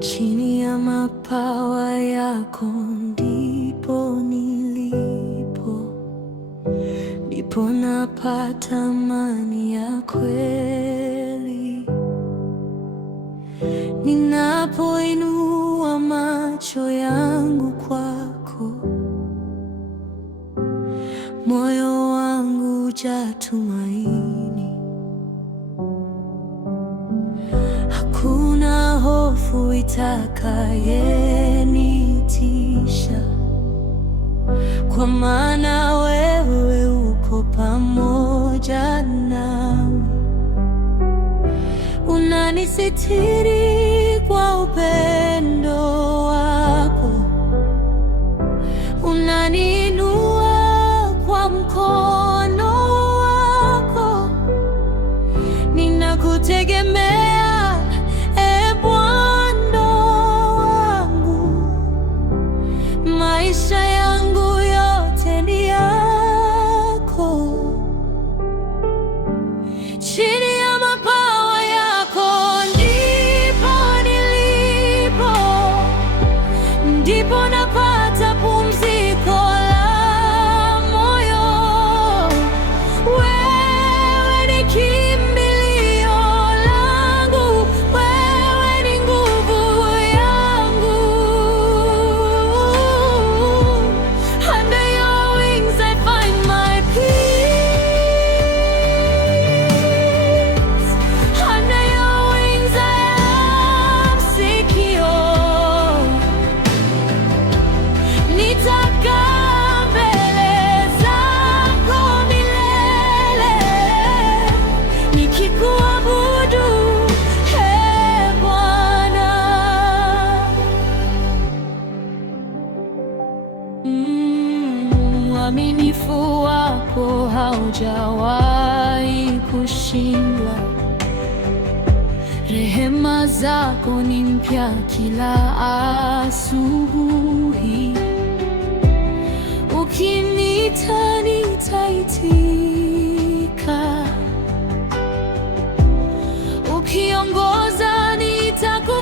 Chini ya mabawa yako ndipo ndipo napata amani ya kweli. Ninapoinua macho yangu kwako, moyo wangu hujaa tumaini. Hakuna hofu itakayenitisha, kwa maana wewe uko pamoja nami. Unanisitiri kwa upendo wako, unaniinua kwa mkono wako. Ninakutegemea, Ee Bwana wangu, maisha yangu yote ni yako. Chini ya mabawa yako ndipo napata pumziko la moyo. Wewe ni kimbilio langu, wewe ni nguvu yangu. Under your wings I find my peace. Under your wings I am secure. Nitakaa mbele zako milele, nikikuabudu, Ee Bwana. Uaminifu wako haujawahi kushindwa. Rehema zako ni mpya kila asubuhi. Ukiniita nitaitika, ukiongoza nitakwenda.